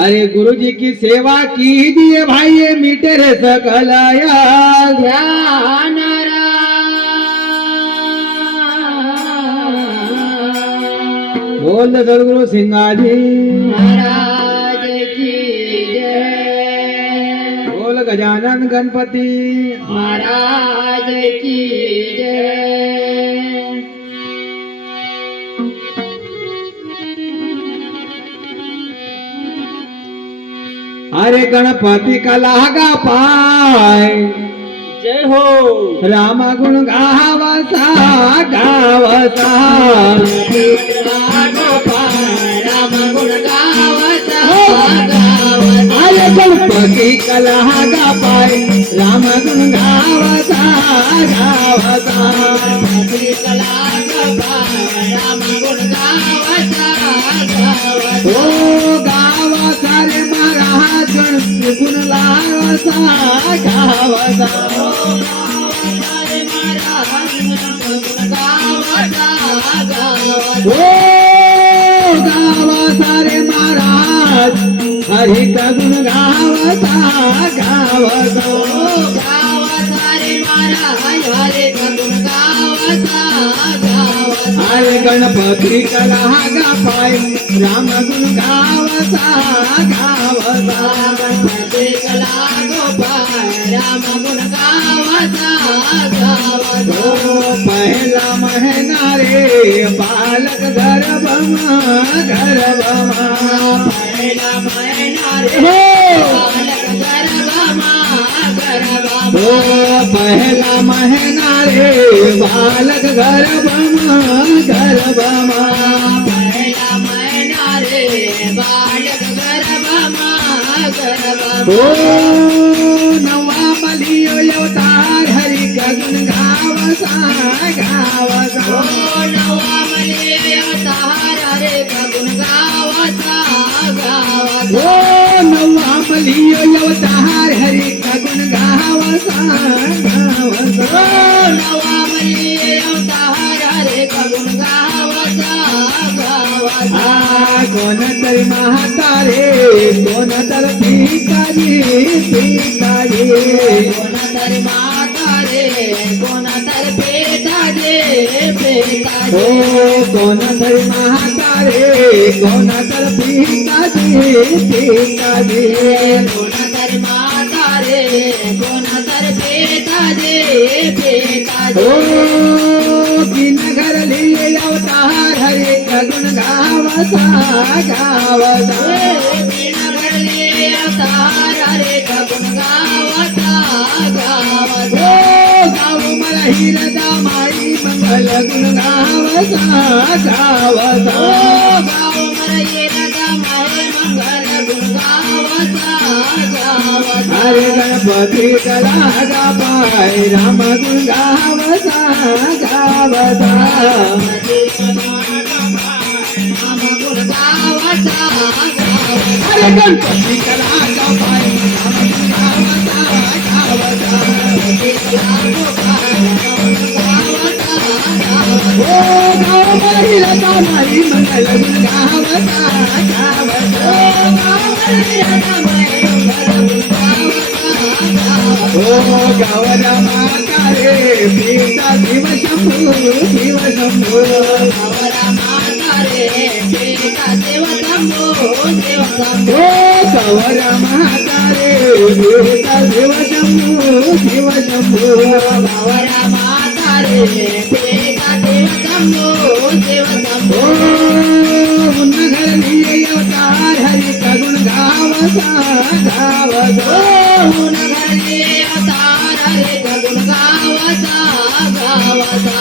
अरे गुरु जी की सेवा कीजिए भाई ये मीठे रे सकलाया ध्यान बोल सदगुरु सिंगाजी महाराज की जय बोल गजानन गणपति महाराज की जय अरे गणपति का लागा पाय जय हो राम गुण गावसा गावसा राम गुण गावता अरे गणपति का लागा पाय राम गुण गावसा गावसा राम गुण गावता ओ गावसा रे महाराज गुण लावसा गावसा ओ गावसा रे महाराज हरि का गुण गावसा गावसा अरे गणपति कला गा पाय राम गुण गावसा गावसा राम गुण गावता ओ पहला महीना रे बालक गर्भमा गर्भमा पहिला महिना रे हो बालक गर्भमा ओ पहला महीना रे बालक गर्भमा गर्भमा पहिला महिना रे बालक गर्भमा ओ नवा मलियो अवतार हरि का गुण गावसा गावसा नवा मले अवतार रे गुण गावता गावता ओ नवा मलियो अवतार हरि का गुण गावसा गावसा नवा मले अवतार रे गुण गावता गावता कोण तर म्हातारे कोण तर भिकारी भिकारी कोण तर माता रे कोण तर पेटा रे पेटा ओ कोण तर म्हातारे कोण तर भिकारी भिकारी कोण तर माता रे कोण तर पेटा रे पेटा ओ बिन घर लिए अवतार हरे का गुण गावसा गावसा बिना घडले अवतार रे गुण गावता गावता ओ गाव मला हिरदा माई मंगल गुण गावसा गावसा गाव मला येला माहे मंगल गुण गावता गावता अरे गणपती कला गा पाय राम गुण गावसा गावसा राम गुण गावता अरे गणपती कला गा पाय राम गुण गावसा गावसा ओ गाव मला हिरदा माई मंगल गुण गावसा गावसा ओ गावरा माता रे पिता शिव शंभू शिव शंभू गौरा माता रे पिता देव शंभो देव शंभो ओ गौरा माता रे पिता शिव शंभू शिव शंभू गौरा माता रे पिता देव शंभो देव शंभो नगर लिए अवतार हरि का गुण गावसा गावसा नगरे अवतार रे गुण गावता गावता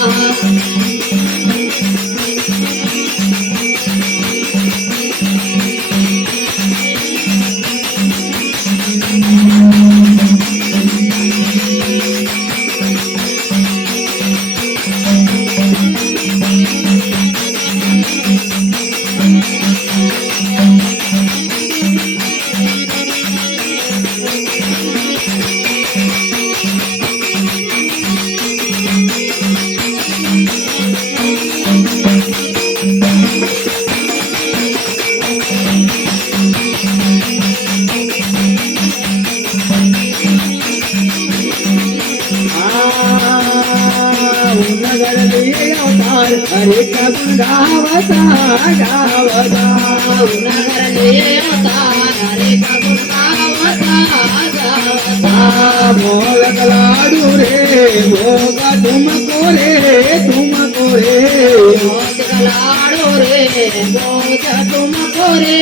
हरी का गुण गावता गावता नगरले अवतार रे का गुण गावता गावता मोदक लाडू रे भोग तुमको रे मोदक लाडू रे बोझ तुमको रे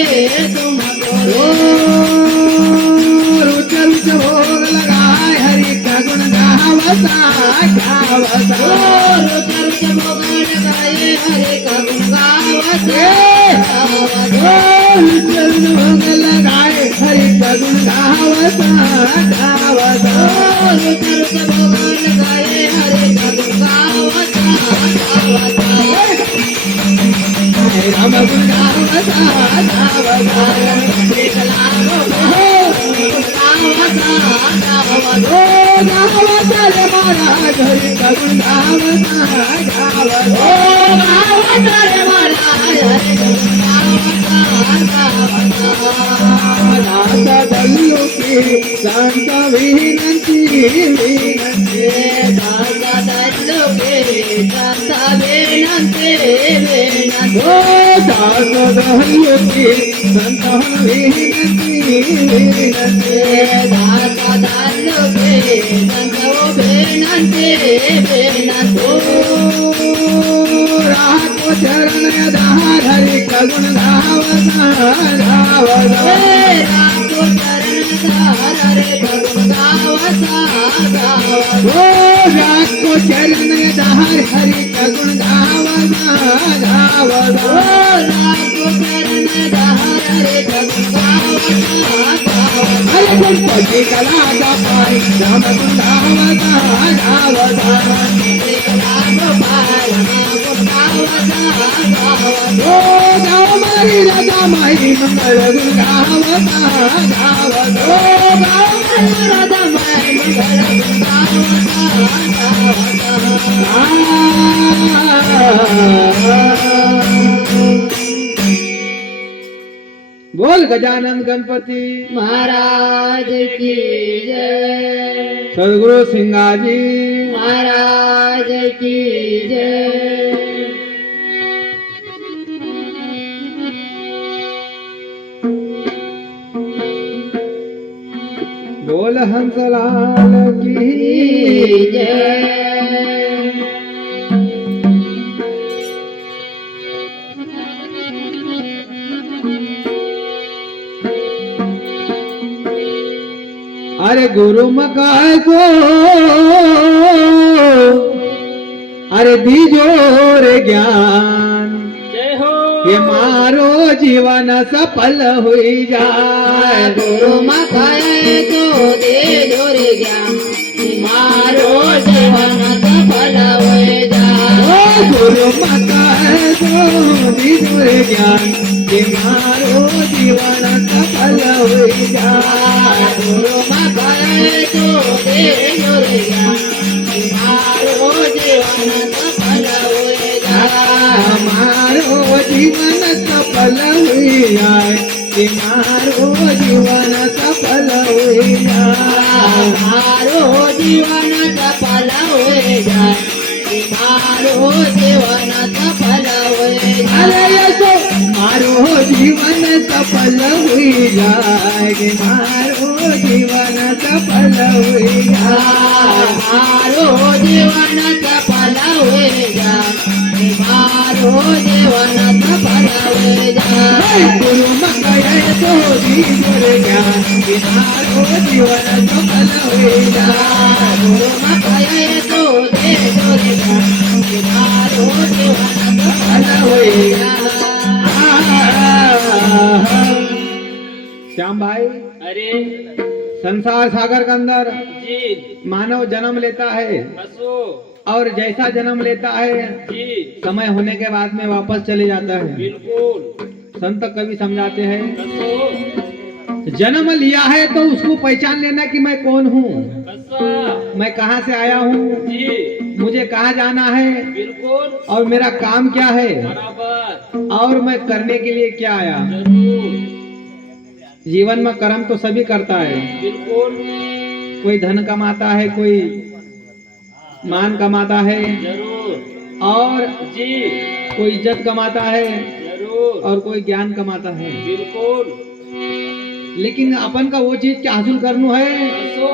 रुच रुच भोग लगाए हरि का गुण गावता गावता रुच रुच भोग लगाए हरे का गुण गावता रुच रुच भोग लगाए हरि का गुण गावता गावता रुच रुच भोग लगाए हरे का गुण गावता गावता राम गुण गावता गावता एक लाडो गावता गावता गावता रे महाराज हरि का गुण गावता गावता गावता रे महाराज हरे का गुण गावता गावता दाता दल्लू की शांत विनंती विनंती दादा दल्लोके दाता वेनंते वेनंते ओ दाता दल्लू की शांत विनंती विनंती दाता दल्लोके दाता वेनंते वेनंते राको चरण दार हरि का गुण गावता गावता राको चरण धार रे गुण गावता गावता राको चरण दार हरि का गुण गावता गावता राको चरण धार रे गुण गावता गावता हरे गणपति कला का पाई राम गुण गावता गावता गाव मारी राजा माई मंगल गुण गावता गावता राधा माय मंगल गुण गावता बोल गजानन गणपति महाराज की जय सदगुरु सिंगाजी महाराज की जय बोल हंसलाल की जय अरे गुरु मकाय को अरे दीजो रे ज्ञान जय हो ये मारो जीवन सफल हुई जाए गुरु मकाय तो दे जोरे ज्ञान मारो जीवन सफल होए जा गुरु मकाय को दीजो रे ज्ञान ये मारो जीवन सफल हुई जाए गुरु मकाय तो दे जोरे ज्ञान मारो जीवन सफल होए जा हमारो जीवन सफल हुई जाए कि मारो जीवन सफल हुई जाए मारो जीवन सफल होए जाए मारो जीवन सफल होए अरे जाए यशो मारो जीवन सफल हुई जाए कि मारो जीवन सफल हुई जाए मारो जीवन सफल होए जाए मारो जीवन सफल होए जाए गुरु मकय तो दीजो ज्ञान कि मारो जीवन सफल हुई जाए गुरु मकाय तो दे जोरे ज्ञान मारो जीवन सफल होए जाए श्याम भाई अरे संसार सागर के अंदर जी मानव जन्म लेता है बसो और जैसा जन्म लेता है जी समय होने के बाद में वापस चले जाता है। बिल्कुल संत कवि समझाते हैं बसो जन्म लिया है तो उसको पहचान लेना कि मैं कौन हूँ, बसा मैं कहाँ से आया हूँ, जी मुझे कहाँ जाना है बिल्कुल और मेरा काम क्या है बराबर और मैं करने के लिए क्या आया। जरूर जीवन में कर्म तो सभी करता है, बिल्कुल कोई धन कमाता है, कोई मान कमाता है, जरूर और जी कोई इज्जत कमाता है जरूर और कोई ज्ञान कमाता है, बिल्कुल लेकिन अपन का वो चीज क्या हासिल करना है असो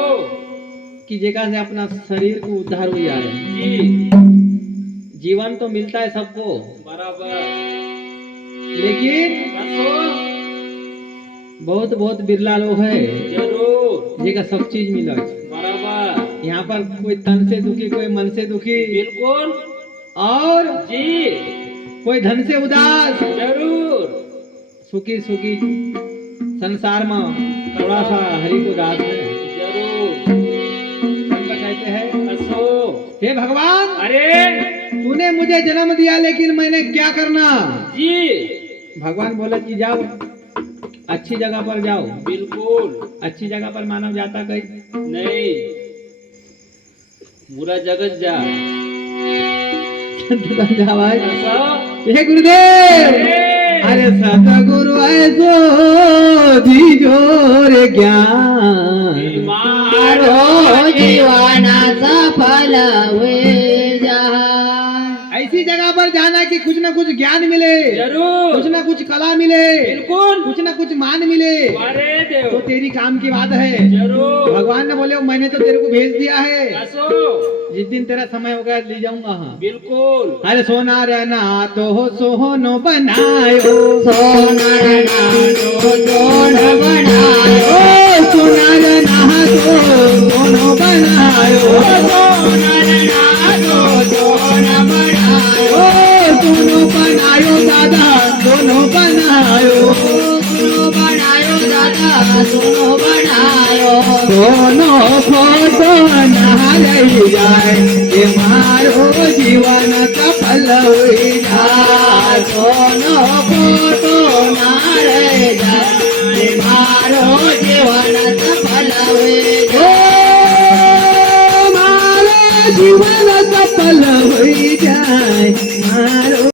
कि जेका से अपना शरीर को उद्धार हो जाए। जी जीवन तो मिलता है सबको, बराबर लेकिन असो बहुत बहुत बिरला लोग है जरूर जेका सब चीज मिला। बराबर यहाँ पर कोई तन से दुखी, कोई मन से दुखी, बिल्कुल और जी कोई धन से उदास, जरूर सुखी सुखी संसार में थोड़ा सा हरि को दास है। जरूर संत कहते हैं, असो हे भगवान, अरे तूने मुझे जन्म दिया लेकिन मैंने क्या करना। जी भगवान बोले कि जाओ अच्छी जगह पर जाओ। बिल्कुल अच्छी जगह पर मानव जाता कहीं नहीं बुरा जगत जा जा भाई। असो हे गुरुदेव, अरे सतगुरु ऐसो दीजो रे ज्ञान, मारो जीवनाचा फल होय जाय। ऐसी जगह पर जाना कि कुछ ना कुछ ज्ञान मिले, जरूर कुछ ना कुछ कला मिले, बिल्कुल कुछ ना कुछ मान मिले, अरे तो देव तेरी काम की बात है। जरूर भगवान ने बोले मैंने तो तेरे को भेज दिया है, असो जिस दिन तेरा समय होगा ले जाऊंगा। हाँ बिल्कुल अरे सोना रहना तो सोनो बनायो, सोनार नानो सोन बनायो, सोना रहना तो सोनो बनायो, सोनार नानो सोन बनायो, सोनो बनायो दादा दोनों बनायो, सोनो बनायो दादा सोनो बनायो। दोनों फोटो नहा लई जाए, ये मारो जीवन सफल हुई जाए। सोनो फोटो नारे जाय, मारो जीवन सफल होय ओ मारो जीवन सफल हुई जाए, मारो